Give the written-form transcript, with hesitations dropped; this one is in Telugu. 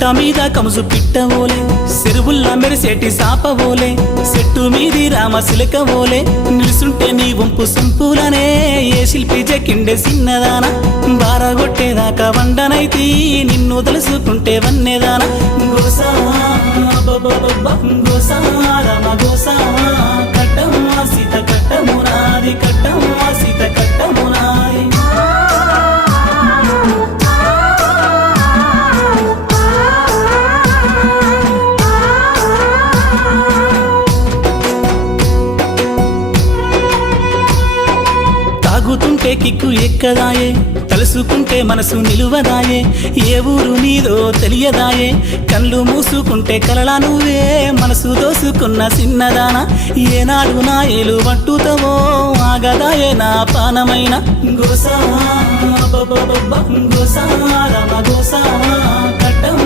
కట్ట మీద కముసు పిట్టవోలే చెరువుల్లా మెరిసేటి సాపవోలే చెట్టు మీది రామశిలకవోలే నిలుసుంటే నీ వంపు సంపులనే ఏ శిల్పి జకిండే చిన్నదానా బారగొట్టేదాకా వండనైతి నిన్ను తెలుసుకుంటే వన్నేదానా గోసా గోసా రామ గోసా కట్టమ్మా సీత కట్టమునాది కట్టమ్మా సీత కట్టమునాది తాగుతుంటే కిక్కు ఎక్కదాయే తలుసుకుంటే మనసు నిలువదాయే ఏ ఊరు నీదో తెలియదాయే కళ్ళు మూసుకుంటే కలలా నువ్వే మనసు దోసుకున్న చిన్నదానా ఏనాడు నా ఏలు పట్టుతావో ఆగదాయే నా పానమైన గోసా గోసా రామ గోసా కట్టం